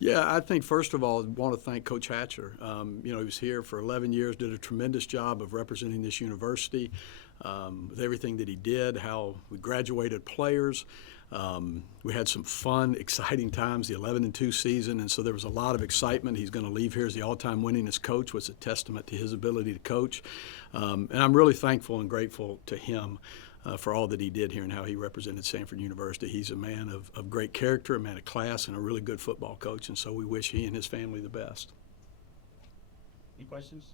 Yeah, I think first of all, I want to thank Coach Hatcher. He was here for 11 years, did a tremendous job of representing this university with everything that he did, how we graduated players. We had some fun, exciting times, the 11-2 season, and so there was a lot of excitement. He's going to leave here as the all-time winningest coach, was a testament to his ability to coach. And I'm really thankful and grateful to him for all that he did here and how he represented Samford University. He's a man of great character, a man of class, and a really good football coach, and so we wish he and his family the best. Any questions?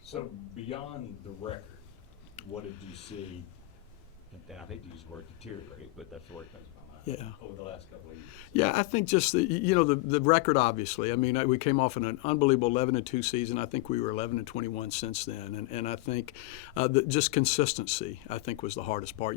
So beyond the record, what did you see, and I hate to use the word deteriorate, but that's the word that comes to my mind, over the last couple of years? Yeah, I think just the record, obviously. I mean, we came off an unbelievable 11-2 season. I think we were 11-21 since then, and I think just consistency, I think, was the hardest part.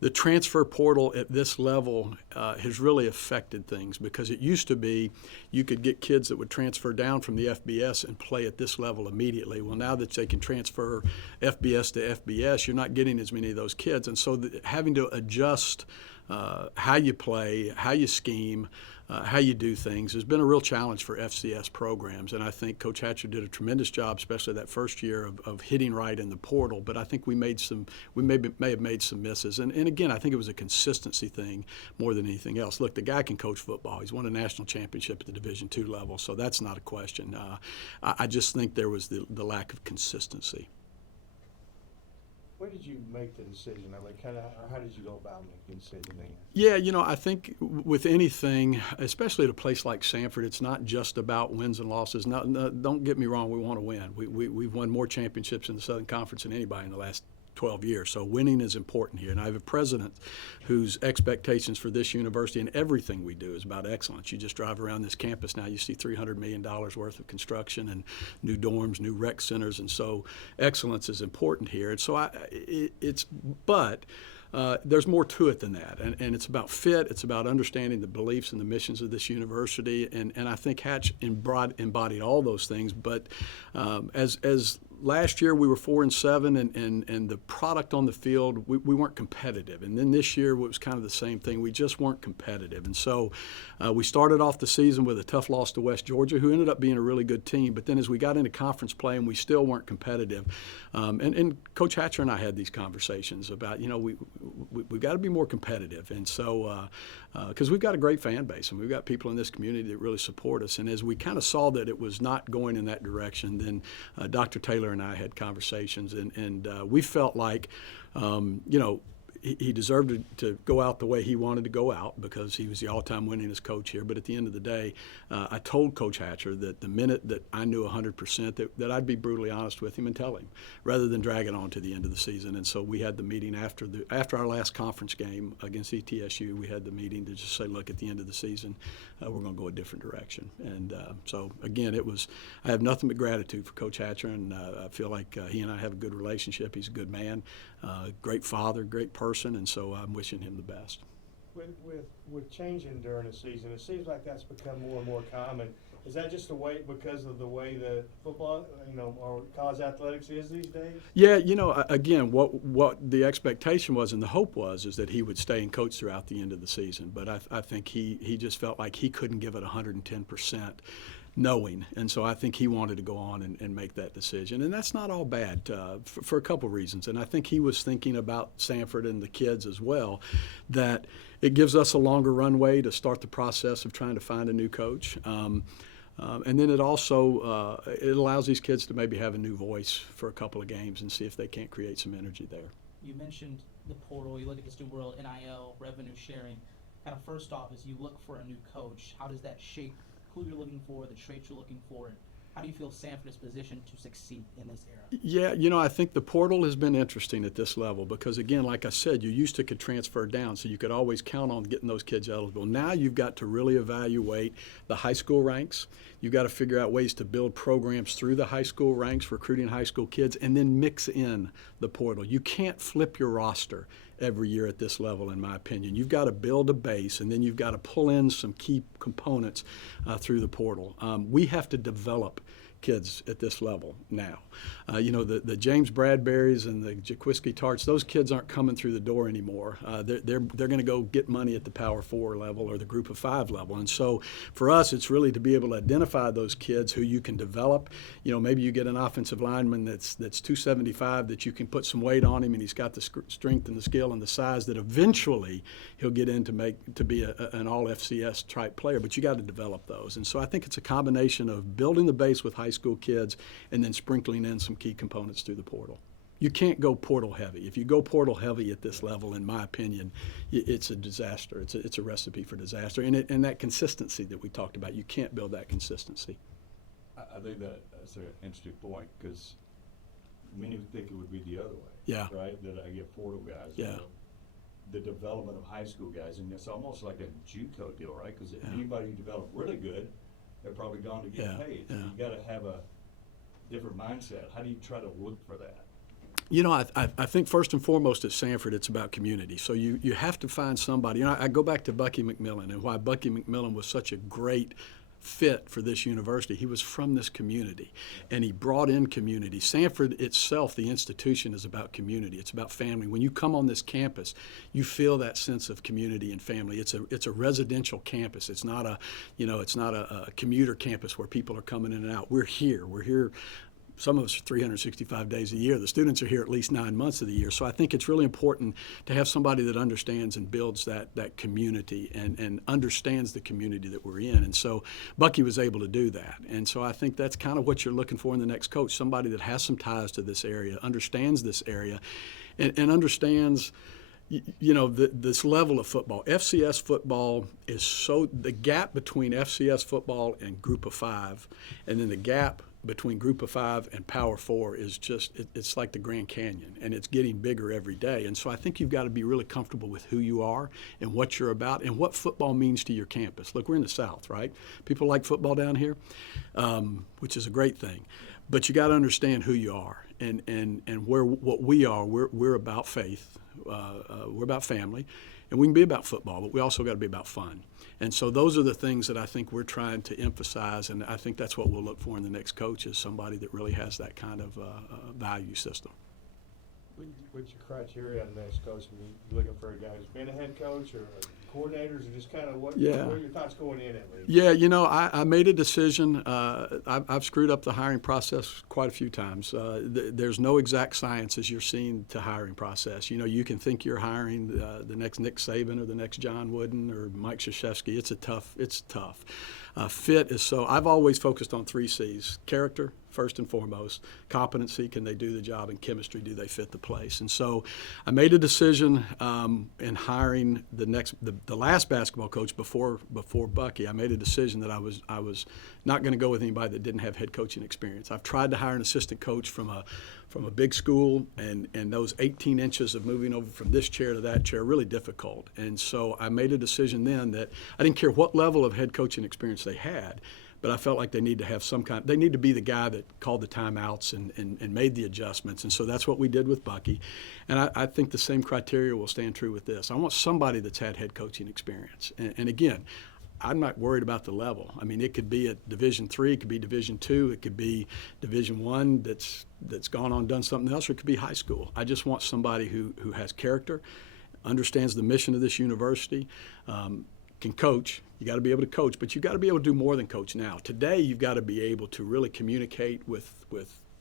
The transfer portal at this level has really affected things, because it used to be you could get kids that would transfer down from the FBS and play at this level immediately. Well, now that they can transfer FBS to FBS, you're not getting as many of those kids. And so having to adjust how you play, how you scheme, how you do things has been a real challenge for FCS programs. And I think Coach Hatcher did a tremendous job, especially that first year, of hitting right in the portal. But I think we may have made some misses. And again, I think it was a consistency thing more than anything else. Look, the guy can coach football. He's won a national championship at the Division II level, so that's not a question. I just think there was the lack of consistency. Where did you make the decision? How did you go about making the decision there? Yeah, I think with anything, especially at a place like Samford, it's not just about wins and losses. No, don't get me wrong, we want to win. We've won more championships in the Southern Conference than anybody in the last 12 years. So winning is important here. And I have a president whose expectations for this university and everything we do is about excellence. You just drive around this campus now, you see $300 million worth of construction and new dorms, new rec centers, and so excellence is important here. And so there's more to it than that, and it's about fit. It's about understanding the beliefs and the missions of this university, and I think Hatch embodied all those things. But as last year we were 4-7, and the product on the field, we weren't competitive. And then this year it was kind of the same thing. We just weren't competitive. And so we started off the season with a tough loss to West Georgia, who ended up being a really good team. But then as we got into conference play, and we still weren't competitive. And Coach Hatcher and I had these conversations about, we've got to be more competitive. And so because we've got a great fan base, and we've got people in this community that really support us. And as we kind of saw that it was not going in that direction, then Dr. Taylor and I had conversations, and we felt like, he deserved to go out the way he wanted to go out, because he was the all-time winningest coach here. But at the end of the day, I told Coach Hatcher that the minute that I knew 100% that I'd be brutally honest with him and tell him, rather than drag it on to the end of the season. And so we had the meeting after our last conference game against ETSU. We had the meeting to just say, look, at the end of the season, we're going to go a different direction. And so again, I have nothing but gratitude for Coach Hatcher, and I feel like he and I have a good relationship. He's a good man, great father, great person. And so I'm wishing him the best. With changing during the season, it seems like that's become more and more common. Is that just because of the way the football, or college athletics is these days? Yeah, again, what the expectation was and the hope was is that he would stay and coach throughout the end of the season. But I think he just felt like he couldn't give it 110%. Knowing, and so I think he wanted to go on and make that decision, and that's not all bad for a couple reasons. And I think he was thinking about Samford and the kids as well, that it gives us a longer runway to start the process of trying to find a new coach, and then it also it allows these kids to maybe have a new voice for a couple of games and see if they can't create some energy there. You mentioned the portal. You look at this new world, NIL, revenue sharing. Kind of first off, as you look for a new coach, how does that shape who you're looking for, the traits you're looking for, and how do you feel Samford is positioned to succeed in this era? Yeah, I think the portal has been interesting at this level because, again, like I said, you used to could transfer down, so you could always count on getting those kids eligible. Now you've got to really evaluate the high school ranks. You've got to figure out ways to build programs through the high school ranks, recruiting high school kids, and then mix in the portal. You can't flip your roster every year at this level, in my opinion. You've got to build a base, and then you've got to pull in some key components through the portal. We have to develop kids at this level now. The James Bradburys and the Jaquiski Tarts, those kids aren't coming through the door anymore. They're going to go get money at the Power 4 level or the Group of 5 level. And so for us, it's really to be able to identify those kids who you can develop. Maybe you get an offensive lineman that's 275 that you can put some weight on him, and he's got the strength and the skill and the size that eventually he'll get in to be an all FCS type player. But you got to develop those. And so I think it's a combination of building the base with high school kids and then sprinkling in some key components through the portal. You can't go portal heavy. If you go portal heavy at this level, in my opinion, it's a disaster. It's a recipe for disaster. And that consistency that we talked about, you can't build that consistency. I think that's an interesting point, because many would think it would be the other way. Yeah. Right? That I get portal guys. Yeah. The development of high school guys, and it's almost like a JUCO deal, right? Because Yeah. anybody who developed really good, they're probably gone to get paid. So yeah. you got to have a different mindset. How do you try to look for that? I think first and foremost at Samford, it's about community. So you have to find somebody. I go back to Bucky McMillan and why Bucky McMillan was such a great fit for this university. He was from this community, and he brought in community. Samford itself, the institution, is about community. It's about family. When you come on this campus, you feel that sense of community and family. It's a residential campus. It's not a commuter campus where people are coming in and out. We're here. Some of us are 365 days a year. The students are here at least 9 months of the year. So I think it's really important to have somebody that understands and builds that community and understands the community that we're in. And so Bucky was able to do that. And so I think that's kind of what you're looking for in the next coach, somebody that has some ties to this area, understands this area, and understands this level of football. FCS football is the gap between FCS football and Group of 5, and then the gap between Group of 5 and Power 4 is it's like the Grand Canyon, and it's getting bigger every day. And so I think you've got to be really comfortable with who you are and what you're about and what football means to your campus. Look, we're in the South, right? People like football down here, which is a great thing. But you got to understand who you are and what we are. We're about faith. We're about family, and we can be about football, but we also got to be about fun. And so those are the things that I think we're trying to emphasize, and I think that's what we'll look for in the next coach, is somebody that really has that kind of value system. What's your criteria on the next coach? Are you looking for a guy who's been a head coach or coordinators, or just kind of what are your thoughts going in at least? Yeah, I made a decision. I've screwed up the hiring process quite a few times. There's no exact science, as you're seeing, to hiring process. You can think you're hiring the next Nick Saban or the next John Wooden or Mike Krzyzewski. It's tough. Fit is so. I've always focused on 3 C's: character, first and foremost; competency, can they do the job; and chemistry, do they fit the place. And so I made a decision in hiring the last basketball coach before Bucky. I made a decision that I was not going to go with anybody that didn't have head coaching experience. I've tried to hire an assistant coach from a big school, and those 18 inches of moving over from this chair to that chair are really difficult. And so I made a decision then that I didn't care what level of head coaching experience they had, but I felt like they need to have they need to be the guy that called the timeouts and made the adjustments. And so that's what we did with Bucky. And I think the same criteria will stand true with this. I want somebody that's had head coaching experience. And again, I'm not worried about the level. I mean, it could be at Division III, it could be Division II, it could be Division I that's gone on and done something else, or it could be high school. I just want somebody who has character, understands the mission of this university, can coach. You got to be able to coach, but you got to be able to do more than coach now. Today, you've got to be able to really communicate with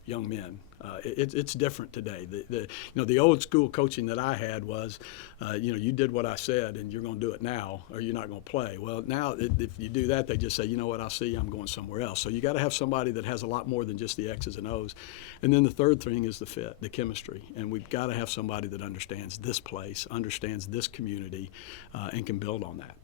young men. It's different today. The old school coaching that I had was, you did what I said and you're going to do it now, or you're not going to play. Well, now if you do that, they just say, you know what, I'll see you, I'm going somewhere else. So you got to have somebody that has a lot more than just the X's and O's. And then the third thing is the fit, the chemistry. And we've got to have somebody that understands this place, understands this community, and can build on that.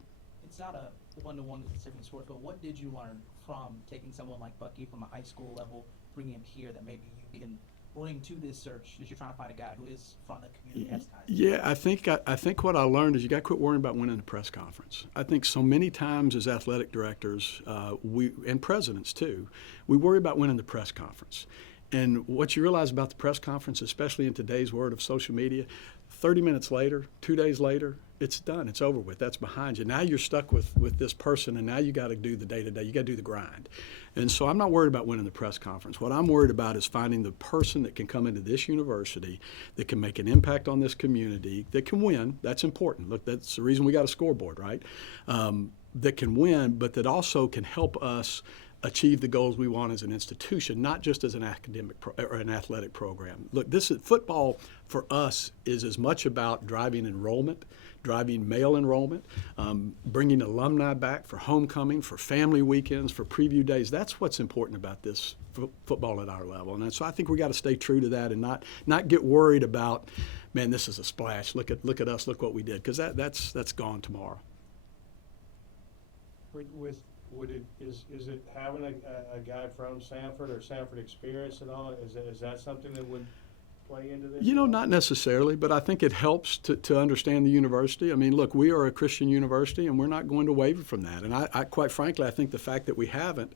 It's not a one-to-one specific sport, but what did you learn from taking someone like Bucky from a high school level, bringing him here, that maybe you can bring to this search as you're trying to find a guy who is from the community? Yeah, I think what I learned is you got to quit worrying about winning the press conference. I think so many times as athletic directors, and presidents too, we worry about winning the press conference. And what you realize about the press conference, especially in today's world of social media, 30 minutes later, 2 days later, it's done. It's over with. That's behind you. Now you're stuck with this person, and now you got to do the day-to-day. You got to do the grind. And so I'm not worried about winning the press conference. What I'm worried about is finding the person that can come into this university, that can make an impact on this community, that can win. That's important. Look, that's the reason we got a scoreboard, right? That can win, but that also can help us achieve the goals we want as an institution, not just as an academic or an athletic program. Look, football for us is as much about driving enrollment, driving male enrollment, bringing alumni back for homecoming, for family weekends, for preview days. That's what's important about this football at our level. And so I think we got to stay true to that and not get worried about, man, this is a splash. Look at us. Look what we did, because that's gone tomorrow. Is it having a guy from Samford or Samford experience at all? Is that something that would play into this? Not necessarily, but I think it helps to understand the university. I mean, look, we are a Christian university, and we're not going to waver from that. And I quite frankly, I think the fact that we haven't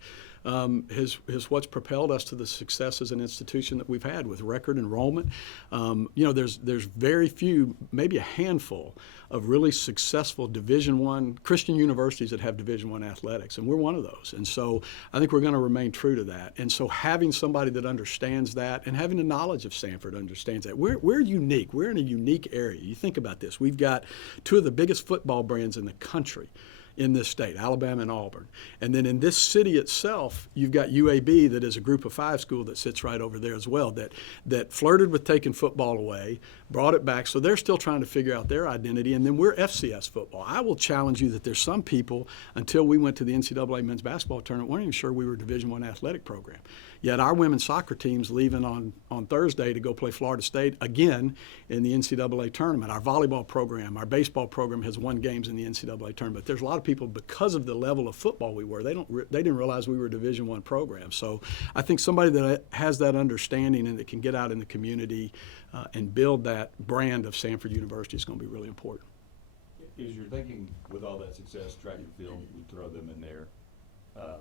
is what's propelled us to the success as an institution that we've had with record enrollment. There's very few, maybe a handful of really successful Division I Christian universities that have Division I athletics, and we're one of those. And so I think we're going to remain true to that. And so having somebody that understands that and having the knowledge of Samford understands that. We're unique. We're in a unique area. You think about this. We've got two of the biggest football brands in the country in this state, Alabama and Auburn. And then in this city itself, you've got UAB, that is a group of 5 school that sits right over there as well, that flirted with taking football away, brought it back. So they're still trying to figure out their identity. And then we're FCS football. I will challenge you that there's some people, until we went to the NCAA men's basketball tournament, weren't even sure we were a Division I athletic program. Yet our women's soccer team's leaving on Thursday to go play Florida State again in the NCAA tournament. Our volleyball program, our baseball program has won games in the NCAA tournament. There's a lot of people, because of the level of football we were, they didn't realize we were a Division I program. So I think somebody that has that understanding and that can get out in the community and build that brand of Samford University is going to be really important. Is your thinking, with all that success, track and field, we throw them in there,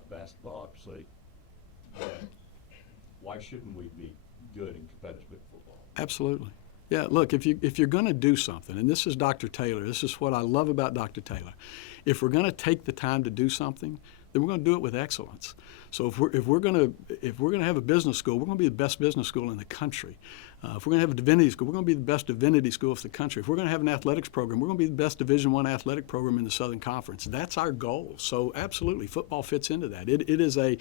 basketball obviously, that why shouldn't we be good and competitive with football? Absolutely. Yeah, look, if you're going to do something, and this is Dr. Taylor, this is what I love about Dr. Taylor. If we're going to take the time to do something, then we're going to do it with excellence. So if we're going to have a business school, we're going to be the best business school in the country. If we're going to have a divinity school, we're going to be the best divinity school of the country. If we're going to have an athletics program, we're going to be the best Division I athletic program in the Southern Conference. That's our goal. So absolutely, football fits into that.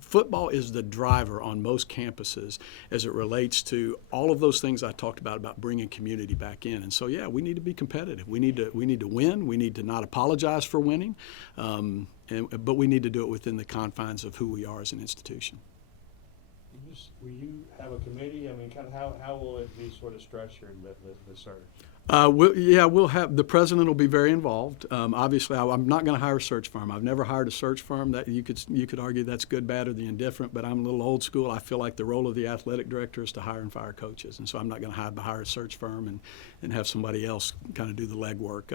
Football is the driver on most campuses as it relates to all of those things I talked about bringing community back in. And so, yeah, we need to be competitive. We need to win. We need to not apologize for winning, but we need to do it within the confines of who we are as an institution. Will you have a committee? I mean, kind of how will it be sort of structured, the search? We'll have, the president will be very involved. Obviously, I'm not going to hire a search firm. I've never hired a search firm. That you could argue that's good, bad, or the indifferent, but I'm a little old school. I feel like the role of the athletic director is to hire and fire coaches, and so I'm not going to hire a search firm and have somebody else kind of do the legwork.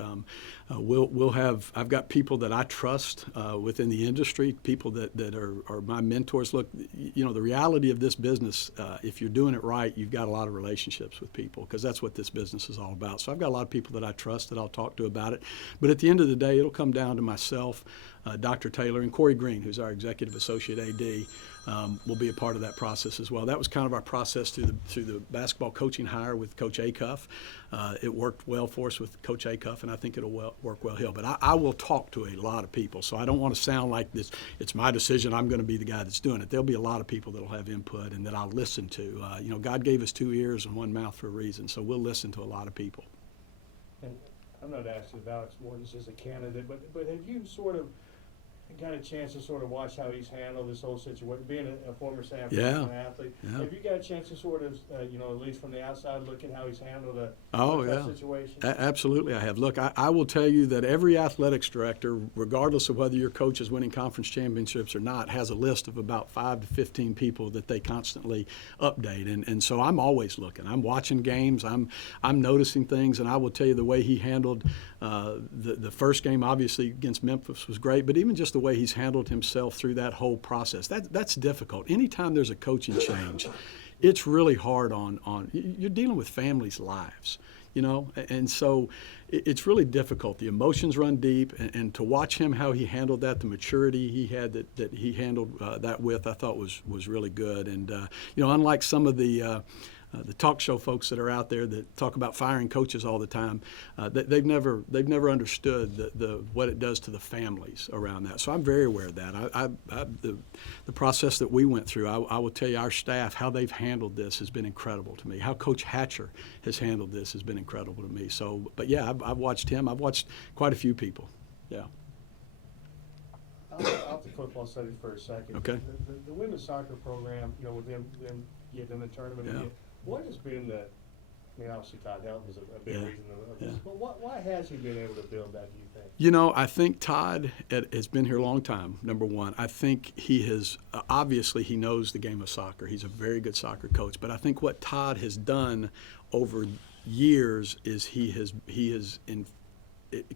I've got people that I trust within the industry, people that are my mentors. Look, the reality of this business, if you're doing it right, you've got a lot of relationships with people, because that's what this business is all about. So I've got a lot of people that I trust that I'll talk to about it. But at the end of the day, it'll come down to myself, Dr. Taylor, and Corey Green, who's our Executive Associate AD, will be a part of that process as well. That was kind of our process through the basketball coaching hire with Coach Acuff. It worked well for us with Coach Acuff, and I think it'll work well here. But I will talk to a lot of people, so I don't want to sound like this. It's my decision. I'm going to be the guy that's doing it. There'll be a lot of people that'll have input and that I'll listen to. God gave us 2 ears and 1 mouth for a reason, so we'll listen to a lot of people. And I'm not asking about Alex Morton as a candidate, but have you sort of got a chance to sort of watch how he's handled this whole situation, being a former Samford athlete? Yeah. Have you got a chance to sort of, at least from the outside, look at how he's handled a situation? Absolutely, I have. Look, I will tell you that every athletics director, regardless of whether your coach is winning conference championships or not, has a list of about 5 to 15 people that they constantly update. And so I'm always looking. I'm watching games. I'm noticing things. And I will tell you the way he handled the first game, obviously, against Memphis was great. But even just the way he's handled himself through that whole process. That's difficult. Anytime there's a coaching change, it's really hard on you're dealing with families' lives, you know, and so it's really difficult. The emotions run deep, and to watch him, how he handled that, the maturity he had that he handled that with, I thought was really good. And, you know, unlike some of the talk show folks that are out there that talk about firing coaches all the time, they've never understood what it does to the families around that. So I'm very aware of that. The process that we went through, I will tell you, our staff, how they've handled this has been incredible to me. How Coach Hatcher has handled this has been incredible to me. So, but yeah, I've watched him. I've watched quite a few people. Yeah. Off the football subject for a second. Okay. The women's soccer program, you know, with them getting in the tournament. Yeah. What has been the, I mean, obviously Todd Helton is a big Yeah. reason of this, Yeah. but why has he been able to build that, do you think? You know, I think Todd has been here a long time, number one. I think he has, obviously he knows the game of soccer. He's a very good soccer coach. But I think what Todd has done over years is he has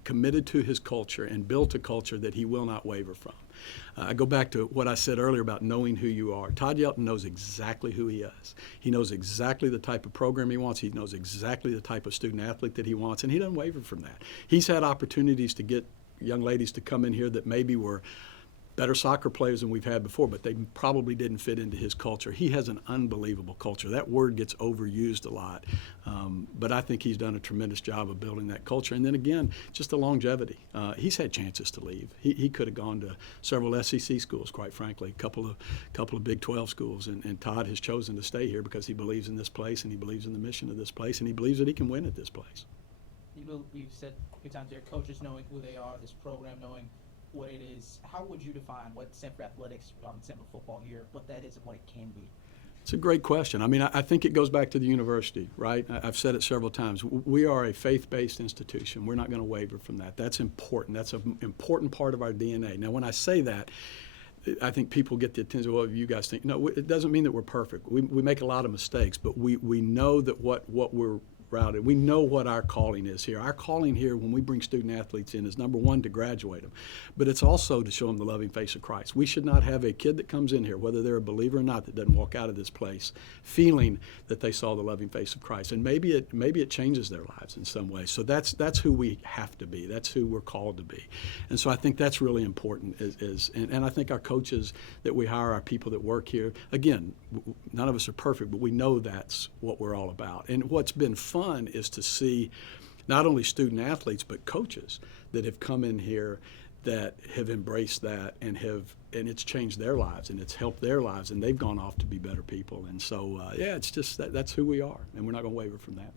committed to his culture and built a culture that he will not waver from. I go back to what I said earlier about knowing who you are. Todd Helton knows exactly who he is. He knows exactly the type of program he wants. He knows exactly the type of student athlete that he wants, and he doesn't waver from that. He's had opportunities to get young ladies to come in here that maybe were better soccer players than we've had before, but they probably didn't fit into his culture. He has an unbelievable culture. That word gets overused a lot, but I think he's done a tremendous job of building that culture. And then again, just the longevity. He's had chances to leave. He could have gone to several SEC schools, quite frankly, a couple of Big 12 schools, and Todd has chosen to stay here because he believes in this place and he believes in the mission of this place and he believes that he can win at this place. You've said a few times there, coaches knowing who they are, this program knowing what it is. How would you define what Samford Athletics, Samford football here, what that is and what it can be? It's a great question. I mean, I think it goes back to the university, right? I've said it several times. We are a faith-based institution. We're not going to waver from that. That's important. That's an important part of our DNA. Now, when I say that, I think people get the attention, well, you guys think. No, it doesn't mean that we're perfect. We make a lot of mistakes, but we know that what we're routed. We know what our calling is here. Our calling here when we bring student athletes in is, number one, to graduate them, but it's also to show them the loving face of Christ. We should not have a kid that comes in here, whether they're a believer or not, that doesn't walk out of this place feeling that they saw the loving face of Christ. And maybe it changes their lives in some way. So that's who we have to be. That's who we're called to be. And so I think that's really important. And I think our coaches that we hire, our people that work here, again, none of us are perfect, but we know that's what we're all about. And what's been fun is to see not only student athletes but coaches that have come in here that have embraced that and it's changed their lives and it's helped their lives and they've gone off to be better people. And so yeah, it's just that's who we are, and we're not going to waver from that.